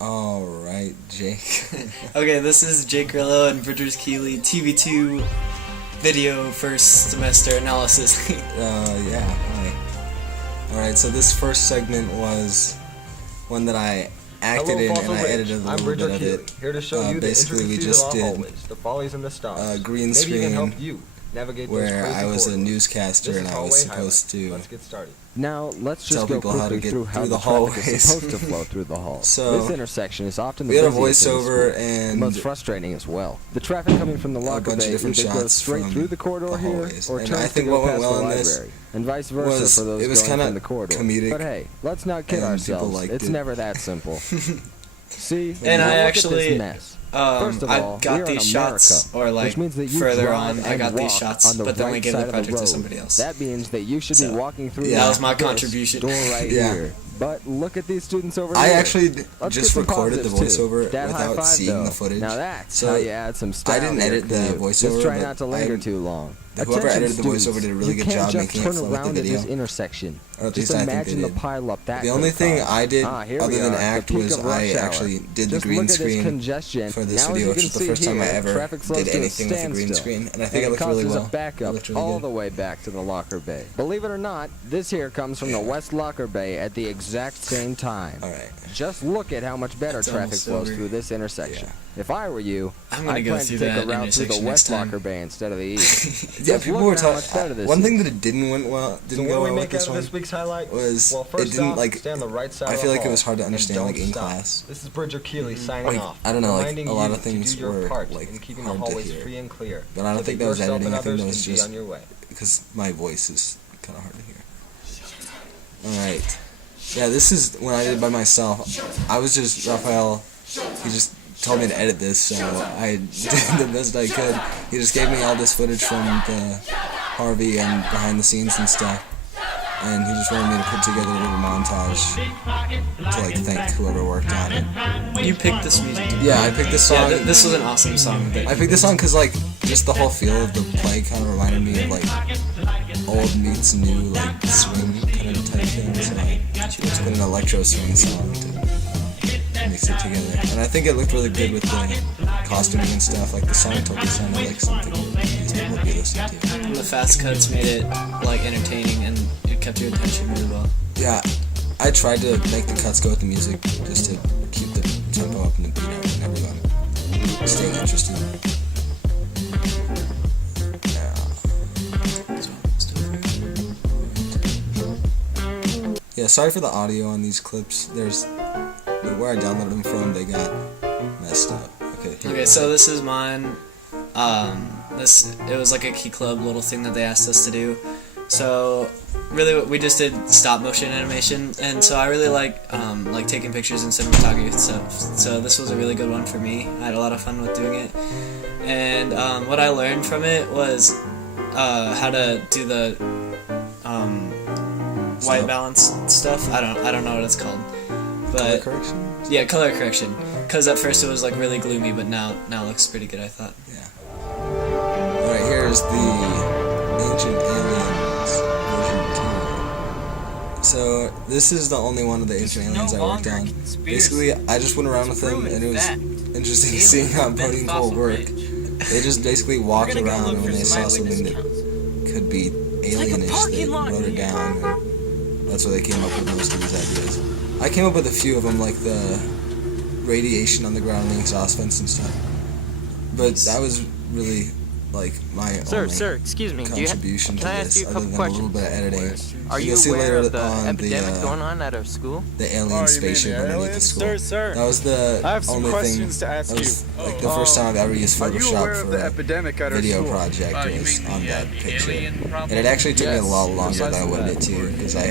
Alright, Jake. Okay, this is Jake Grillo and Bridgers Keeley, TV2 video first semester analysis. Yeah, hi. Alright, so this first segment was one that I acted in and I edited a little bit of it. Here to show you Basically, we just did the follies and the stars. green Maybe even screen help you navigate where those I was a corridors. newscaster This and is I was hallway supposed highlights. to Let's get started. Now, let's tell just go people how to quickly get through how through the the traffic hallways. is supposed to flow through the hall. So, this intersection is often we the had a busiest in the voiceover school, and most frustrating as well. The traffic coming from the locker bunch of bay different either goes shots straight from through the corridor the here hallways. or And turns I think to go what went past well the in this library, and vice versa was for those it was going kinda from the corridor. comedic, But hey, let's not kid and people ourselves. liked It's it. never that simple. See, And now I look actually, at this mess. First of all, I got we are in these shots, America, or like which means that you further drive on, I and got these walk shots, on the but then we right gave side the of project to road. somebody else. That means that you should So, be walking through yeah. That was my this contribution. door right Yeah. here. But look at these students over I here. actually Let's just get some recorded the positives, too. voiceover That high without five, seeing though. the footage. Now that's So how you add some style. I didn't to your edit the commute. voiceover, Let's try but not to linger I'm- too long. whoever Attention, edited the voiceover students. did a really You good can't job just making it turn flow with the around at video. this intersection. Or at Just least I think imagine they the did. pile up that The only could thing cause. I did, Here other we than are, act, the peak was of rush I hour. actually did the Just green look at this screen congestion. for this Now, as video, you which can was the see first time I here, ever traffic slows did to a anything with a green standstill. screen, and I think it looked causes really well. a backup It looked really all good. the way back to the locker bay. Believe it or not, this here comes from the west locker bay at the exact same time. Alright. Just look at how much better It's traffic almost flows over. through this intersection. Yeah. If I were you, I'm gonna I'd go plan through to take that a route through the intersection west next time. locker bay instead of the east. Yeah, Just people look were at how much talking. better this One is. thing that it didn't So go what do well we with make this out of one this week's highlight? was Well, first it didn't off, like. stay on the right side I of feel the like it hall was hard to and understand, don't like, in stop. class. This is Bridger Keeley signing Like, off. I don't know, like, reminding a lot you of things to do your were, part like, in keeping hard the to hallways hear. free and clear. But I don't so think that was yourself editing. and I think others that was can be just on your way. because my voice is kind of hard to hear. Alright. Yeah, this is when I did it by myself. I was just Raphael. He just told me to edit this, so I did the best I could. He just gave me all this footage from the Harvey and behind the scenes and stuff. And he just wanted me to put together a little montage to like thank whoever worked on it. You picked this music. Yeah, I picked this Yeah, song. this was an awesome song. I picked this song because like just the whole feel of the play kind of reminded me of like old meets new, like swing kind of type thing. So I just put an electro swing song to mix it together, and I think it looked really good with the costuming and stuff. Like the song totally sounded like something these people would be listening to. The fast cuts made it like entertaining, and it kept your attention really well. Yeah, I tried to make the cuts go with the music just to keep the tempo up and the beat up and everyone staying interested. Yeah, sorry for the audio on these clips. There's where I downloaded them from, they got messed up. Okay, so this is mine. It was like a Key Club little thing that they asked us to do. So really, we just did stop motion animation, and so I really like taking pictures and cinematography and stuff. So this was a really good one for me. I had a lot of fun with doing it, and what I learned from it was how to do the white balance stuff. I don't know what it's called, Color but correction? yeah, color correction. Because at first it was like really gloomy, but now it looks pretty good, I thought. Yeah. Alright, here's the Ancient Aliens version 2. So, this is the only one of the Ancient Aliens I worked on. Basically, I just went around with them, and it was interesting seeing how Bodie and Cole work. They just basically walked around, and when they saw something that could be alienish, they wrote it down, and that's where they came up with most of these ideas. I came up with a few of them, like the radiation on the ground and the exhaust vents and stuff. But that was really like my only Sir, excuse me. contribution Can I to ask this, you a other couple than a little questions? bit of editing. Are you You'll see aware later of the on epidemic going on at our school? the alien spaceship underneath the school. Sir, That was the I have some only questions thing. to ask That was you. like the first time I've ever used Are you aware Photoshop of for the a epidemic at our video school? project was on that picture. And it actually took me a Yes, lot longer than I precisely wanted it that. to, because I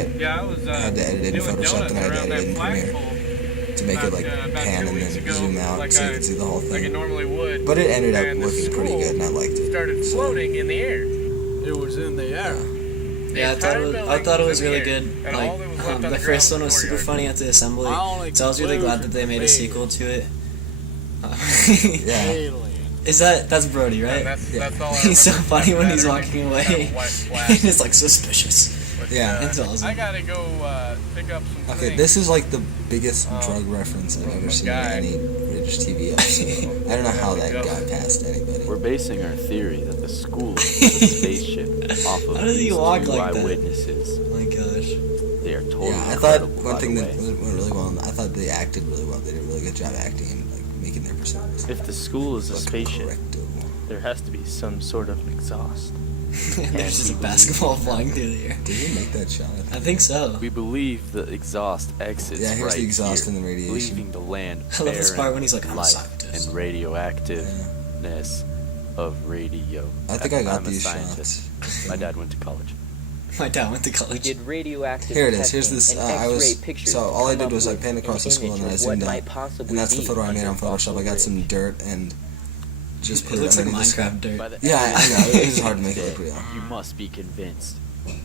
had to edit it in Photoshop than I had to edit it in Premiere to make it like pan and then zoom out so you could see the whole Like it thing. normally would. But it ended up And the looking pretty school good, and I liked it. started floating in the air. It was in the air. Yeah, I thought it was really good. And all that was left on The the first ground one was was the super courtyard. funny at the assembly, My only so I was really glad that they made a conclusion sequel to it. Yeah. Alien. That's Brody, right? And that's all I He's so remember. funny when he's Everything walking was kind away. of a white And flash. it's like suspicious. But, Yeah. That's awesome. I gotta go pick up some Okay, things. this is like the biggest drug reference I've ever seen in guy. any British TV episode. I don't know how that got past anybody. We're basing our theory that the school is a spaceship off of How does he these walk two like that? eyewitnesses. Oh my gosh. They are totally Yeah, I thought incredible, one by thing the that way. went really well, I thought they acted really well. They did a really good job acting and like making their personas. If the school is a Like, spaceship, correcto. there has to be some sort of exhaust. There's just a basketball flying through the air. Did he make that shot? I think so. We believe the exhaust exits Yeah, here's right the exhaust here, and the radiation. leaving the land I love this barren part when he's like, of "I'm a life scientist." and radioactiveness of radio. I think I got I'm a these scientist. shots. My dad went to college. My dad went to We college. did radioactive Here it is. Here's testing this. and I X-ray was pictures so to all I come did up was I with panned across the an school and image then I of zoomed what out, might possibly and that's the be photo I made on under Photoshop. I got Fossil some Ridge. dirt and just put It looks like underneath the Minecraft dirt. By the Yeah, end I of know, the it is hard to day, make it look real. You must be convinced.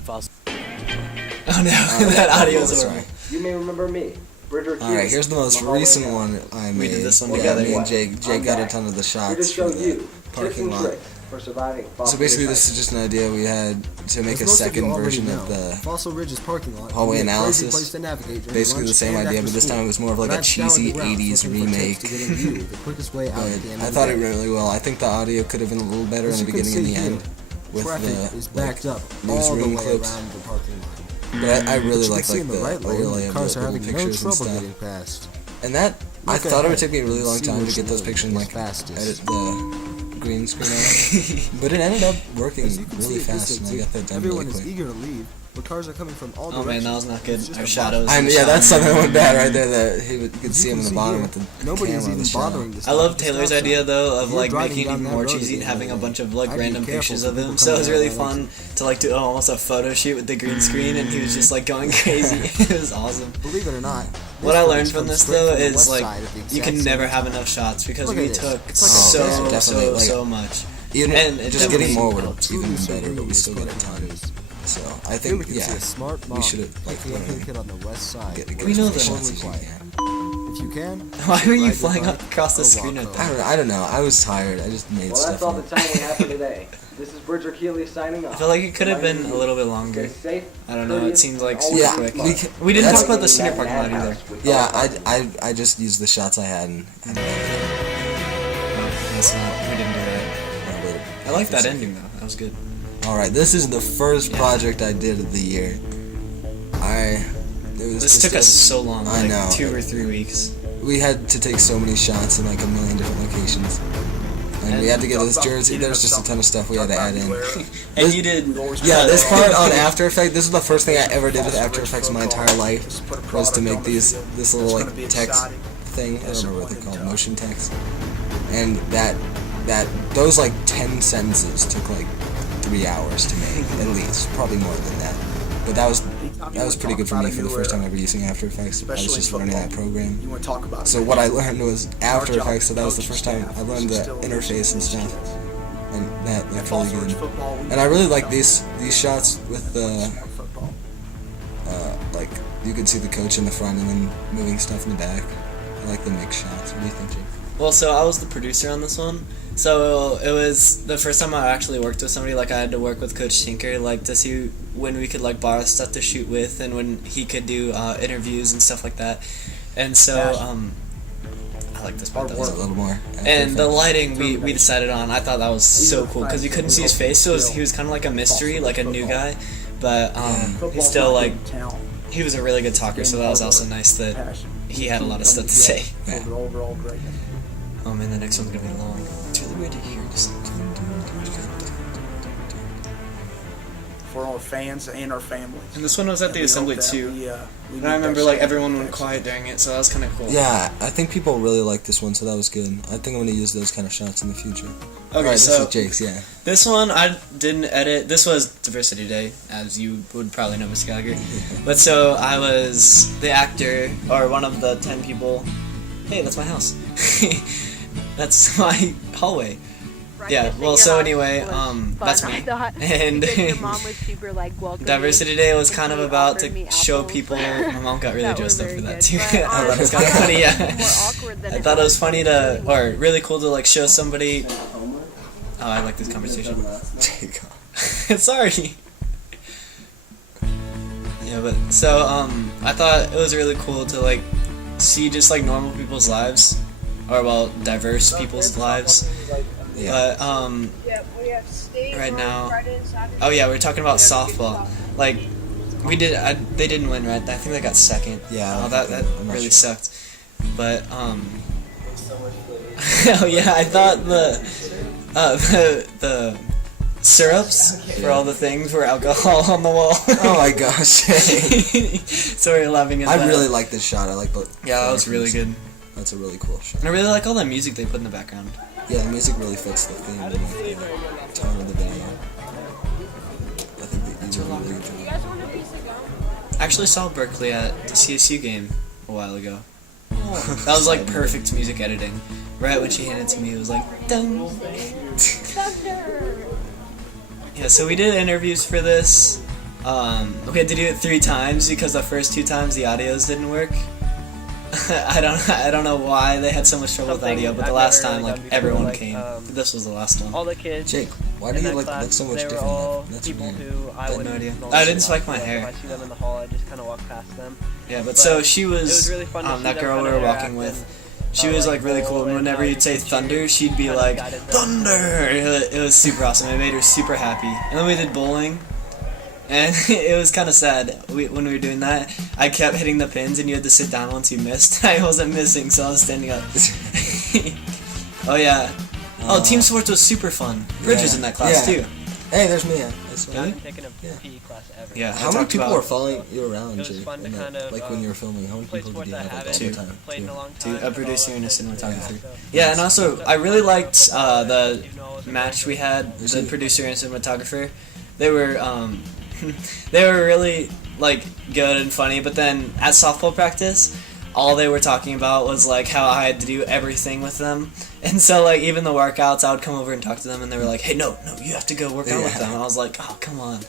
Fossil Oh no, that audio is Sorry. horrible. You may remember me, Bridger All right, here's the most recent one I made. We did this one Yeah, together. me and Jake. Jake got a ton of the shots for the parking lot. for surviving. So basically, this is just an idea we had to make a second version of the Fossil Ridge's parking lot. hallway can be a crazy analysis. place to navigate during Basically lunch the same and idea, after but this school. time it was more of like But a I've scoured cheesy the route 80s looking for tips remake. to get in view, the quickest way out But at the end I of thought the it day. went really well. I think the audio could have been a little better in As the you can beginning and the see end here, with Traffic the is backed up all the newsroom way clips. around the parking lot. But I really But you like can see in the right lane, overlay the of cars the are little having no pictures and trouble stuff. getting past. And that I Look thought it would ahead take me a really and long see time to which get those lane pictures is like fastest. edit the green screen out. But it ended up working As you can really see at this fast, and I exit, got that done everyone really is quick. eager to leave, but cars are coming from all Oh man, directions. that was not good. It's just Our a shadows. block. Yeah, that's something that went bad right there. That you could As see you him in can the see bottom here, with the nobody is camera on even the shot. bothering to I stop love at the Taylor's stop sign. idea though of You're like driving making down that more road cheesy and again, having a bunch of like I'd be random careful pictures for of him. people So it was coming really down that fun to like do almost a photo shoot with the green screen, and he was just like going crazy. It was awesome. Believe it or not, What this I footage learned from comes this straight though from the is west like side of the you exact can same never road. have enough shots because Look at we this. took It's like a so desert. Definitely, like- so much. Even And it just getting definitely- more would How have truly even been better, serene but we this still got a photo ton. is. So I Here think we can see a smart mom should've, like, picking up learned her kid on the west side. get where We it's know totally that. shots as you quiet. can. If you can, Why were you ride your flying bike across the or screen walk with home. that? I don't know. I was tired. I just made Well, stuff. that's all up. the time we have for today. This is Bridger Keeley signing off. I feel like it could have been a little bit longer. Stay safe. I don't know. It seems like super Yeah, quick. we We didn't that's- talk about the senior parking lot either. Yeah, I just used the shots I had and That's not. We didn't do that. I like that ending though. That was good. All right, this is the first project I did of the year. This took us so long. I Like know. 2 or 3 weeks. We had to take so many shots in like a million different locations, and we had to get this jersey. There's just a ton of stuff we had to add in. And you did. Yeah, this part on After Effects. This is the first thing I ever did with After Effects in my entire life. Was to make this little like text thing. I don't remember what they're called, motion text. And those like 10 sentences took like 3 hours to make, at least, probably more than that. But that was pretty good for me for the first time ever using After Effects. I was just learning that program. You want to talk about it. So what I learned was After Effects. So that was the first time I learned the interface and stuff, and that looked really good. And I really like these shots with the like you could see the coach in the front and then moving stuff in the back. I like the mix shots. What do you think, Jake? Well, so I was the producer on this one. So it was the first time I actually worked with somebody. Like I had to work with Coach Tinker, like to see when we could like borrow stuff to shoot with, and when he could do interviews and stuff like that. And so I like this part. That Was was it a little more? After And the Effects? lighting we decided on, I thought that was so cool because you couldn't see his face, so he was kind of like a mystery, like a new guy, but he's still like he was a really good talker, so that was also nice that he had a lot of stuff to say. Yeah. Overall greatness. Oh man, the next one's gonna be long. It's really weird to hear this. For our fans and our families. And this one was at the And we assembly hope that too. we And I remember like everyone went quiet during it, so that was kind of cool. Yeah, I think people really like this one, so that was good. I think I'm gonna use those kind of shots in the future. Okay, Alright, this so is Jake's. Yeah. this one I didn't edit. This was Diversity Day, as you would probably know, Mr. Gallagher. But so I was the actor, or one of the 10 people. Hey, that's my house. That's my hallway. Yeah, well, so anyway, that's me. And your mom was super like welcoming. Diversity Day was kind of She about offered me to show apples. people. My mom got really That dressed were up for very that good, too. but, I thought it was kind of funny. Yeah, more awkward than I it thought it was was funny really to, or really cool to like show somebody. Oh, I like this conversation. Jake. Sorry. Yeah, but so I thought it was really cool to like see just like normal people's lives, or well, diverse people's lives. Yeah. But right now, oh yeah, we're talking about softball. Like we did, they didn't win, right? I think they got second. Yeah. Oh, that I'm not really sure. sucked. But oh yeah, I thought the syrups for all the things were alcohol on the wall. Oh my gosh. So we're laughing at that. I really like this shot. I like the. Yeah, that was really good. That's a really cool shot. And I really like all the music they put in the background. Yeah, the music really fits the theme and like, the tone of the video. I think they do a really good job. I actually saw Berkeley at the CSU game a while ago. That was like perfect music editing. Right when she handed it to me, it was like, dun. Yeah, so we did interviews for this. We had to do it 3 times because the first 2 times the audios didn't work. I don't know why they had so much trouble with audio, but the last time like everyone came. This was the last one. All the kids. Jake, why do you look so much they were different? all That's people weird. who I I had would no idea. normally I didn't talk spike my to. hair. If I see them in the hall, I just kind of walk past them. Yeah, but But so she it was, was really fun to see that them girl we kinda were walking interact with. and, She was like, like really cool, bowl and and, whenever you'd say just thunder, she'd be kinda like, guided them. thunder! It was super awesome. It made her super happy. And then we did bowling, and it was kind of sad when we were doing that. I kept hitting the pins, and you had to sit down once you missed. I wasn't missing, so I was standing up. Oh yeah. Oh, team sports was super fun. Bridge was in that class Yeah. too. Hey, there's Mia. That's I fine. haven't taken a PE class ever. Yeah. How I many talked people about- were following you around, It was Jake? fun to in that- kind of, like when you were filming, how many play people did sports you I have like, haven't all the Two. time? played in a long To time. a producer and a cinematographer. So- Yeah, and also I really liked the match we had. The producer and cinematographer, they were they were really like good and funny. But then at softball practice, all they were talking about was like how I had to do everything with them. And so like even the workouts, I would come over and talk to them, and they were like, "Hey, no, you have to go work out with them." And I was like, "Oh, come on."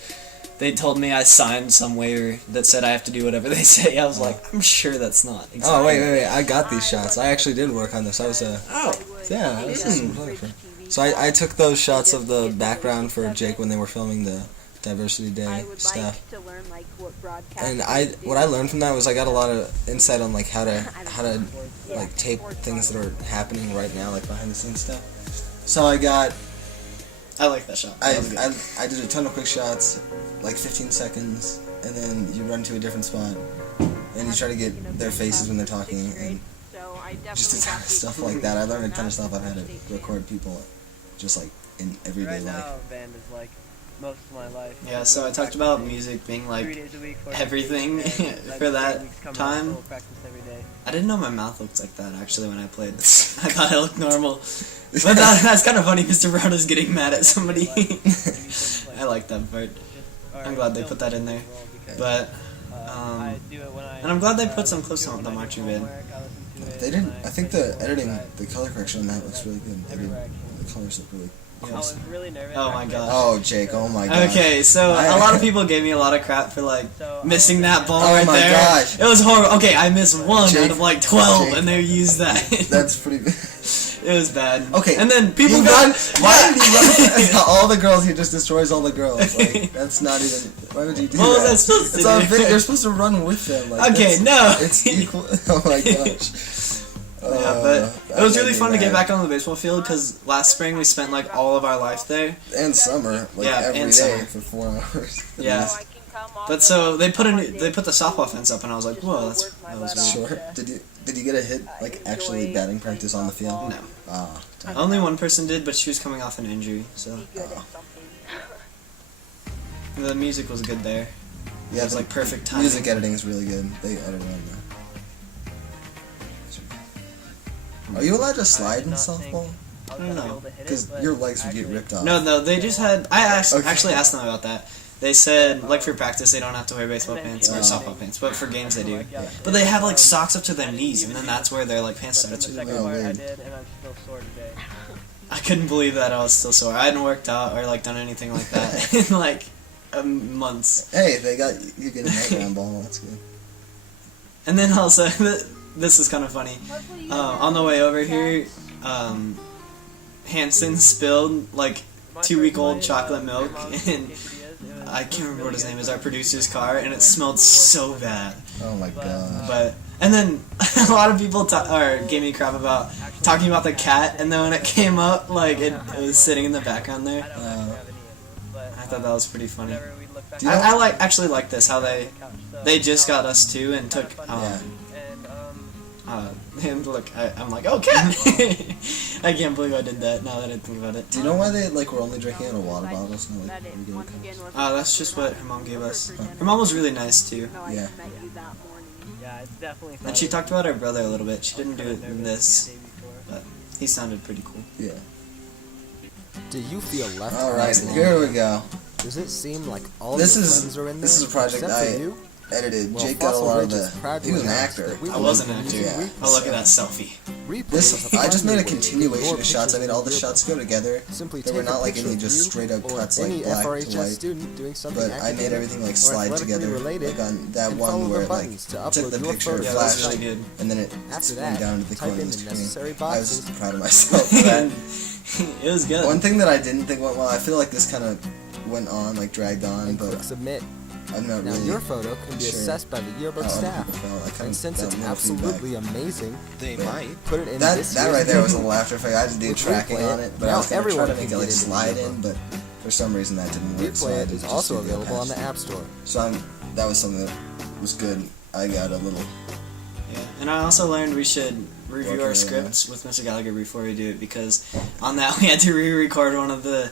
They told me I signed some waiver that said I have to do whatever they say. I was like, I'm sure that's not. Exactly. Oh wait! I got these shots. I actually did work on this. I was Oh. yeah. I was a photographer. So I took those shots of the background for Jake when they were filming the Diversity Day stuff. to learn like what broadcast. And what I learned from that was I got a lot of insight on like how to like tape things that are happening right now, like behind the scenes stuff. So I like that shot. That was good. I did a ton of quick shots, like 15 seconds, and then you run to a different spot, and you try to get their faces when they're talking, and So I just a ton of stuff like that. I learned a ton of stuff on how to record people, just like in everyday Right life. now, band is like most of my life. Yeah, so I talked about music being 3 like days a week, 4 everything days a week, and, for that 3 weeks come time. out, so practice every day. I didn't know my mouth looked like that actually when I played. I thought I looked normal. But that's kind of funny. Mr. Brown is getting mad at somebody. I like that part. I'm glad they put that in there. But and I'm glad they put some clips on the marching band. They didn't. I think the editing, the color correction on that looks really good. The colors look really I cool. was really nervous. Oh my gosh. Oh, Jake! Oh my god. Okay, so a lot of people gave me a lot of crap for like missing that ball Oh right my there. gosh. It was horrible. Okay, I missed one Jake, out of like 12, Jake. and they used that. That's pretty. It was bad. Okay. and then people He got run. Why did he run? All the girls. He just destroys all the girls. Like that's not even. Why would you do What was that? I supposed to It's do? unfair. You're supposed to run with them. Like, Okay, that's- no. It's equal. Oh my gosh. Yeah, but it was really fun to get back on the baseball field because last spring we spent like all of our life there. And summer, like Yeah, every and day summer. for 4 hours. Yeah. But so they put the softball fence up, and I was like, whoa, that was weird. Sure. Did you get a hit like actually batting practice on the field? No. Ah. Damn. Only one person did, but she was coming off an injury, so the music was good there. Yeah, It was the like perfect timing. music editing is really good. They edit on that. Are you allowed to slide in softball? I was I don't gonna be know, able to hit it, Because but your legs would get actually- ripped off. No, they just had. Okay. Actually asked them about that. They said, like for practice, they don't have to wear baseball pants or Oh. softball pants, but for games they do. Yeah. But they have like socks up to their knees, and then that's where their like pants start. The to second Oh, part I weird. did, and I'm still sore today. I couldn't believe that I was still sore. I hadn't worked out or like done anything like that in like months. Hey, they got you get a net round ball. That's good. And then also, this is kind of funny. On the way over here, Hanson spilled like 2-week-old chocolate milk, and I can't remember what his name is, our producer's car, and it smelled so bad. Oh my god. But and then a lot of people gave me crap about talking about the cat, and then when it came up, like it was sitting in the background there. I thought that was pretty funny. I actually like this how they just got us too and took and look, I'm like, oh, cat! I can't believe I did that now that I think about it. Do you know why they were only drinking out of water bottles? And, That it once again was That's just what her mom gave us. Her mom was really nice too. No, I Yeah. met you that morning. Yeah, it's definitely. And she talked about her brother a little bit. She didn't do it in this, but he sounded pretty cool. Yeah. Do you feel left Alright, behind? here we go. Does it seem like all This your is- friends are in there? this is a project except for I you? edited. Well, Jake got a Fossil lot Ridge of the... is proud to He was an announce actor. that we I will was an be actor. using Yeah. Oh, look at that selfie. Replay This, was a I just made a primary way to continuation ignore of shots. I made all the pictures shots from go your together. yearbook. Simply They take were not a like picture any of just you straight up or cuts any like black to FRHS white. student doing something But I made academic everything like or slide athletically together. related, Like on that and one follow where the it like buttons to took upload the your picture, photos. Yeah, that was flashed, really good. and then it After went that, down to the type corner in of the the screen. necessary I was boxes. proud of myself for that. It was good. One thing that I didn't think went well, I feel like this kind of went on, like dragged on, and but click submit. I'm not Now really your photo can be sure assessed by the yearbook how other staff. people felt. I kind And of since got it's no absolutely amazing, they But might put it in That this that year's right there was a yearbook. little after effect. I had to do With tracking Replay on It, it, but I now was gonna try everyone to can make it get like into the slide in, yearbook. but for some reason that didn't work. So I Replay had It to is just also do the available on the patch. App Store. So that was something that was good. I got a little. Yeah, and I also learned we should review Working our on scripts with Mr. Gallagher before we do it because on that we had to re-record one of the.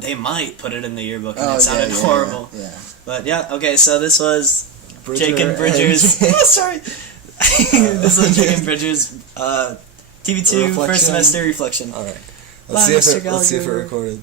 They might put it in the yearbook and it sounded horrible. Yeah. But yeah, okay, so this was Bridger Jake and Bridger's. and- Oh, sorry. This was Jake and Bridger's TV2 Reflection. first semester reflection. All right. Bye, Let's see Mr. if it Gallagher. recorded.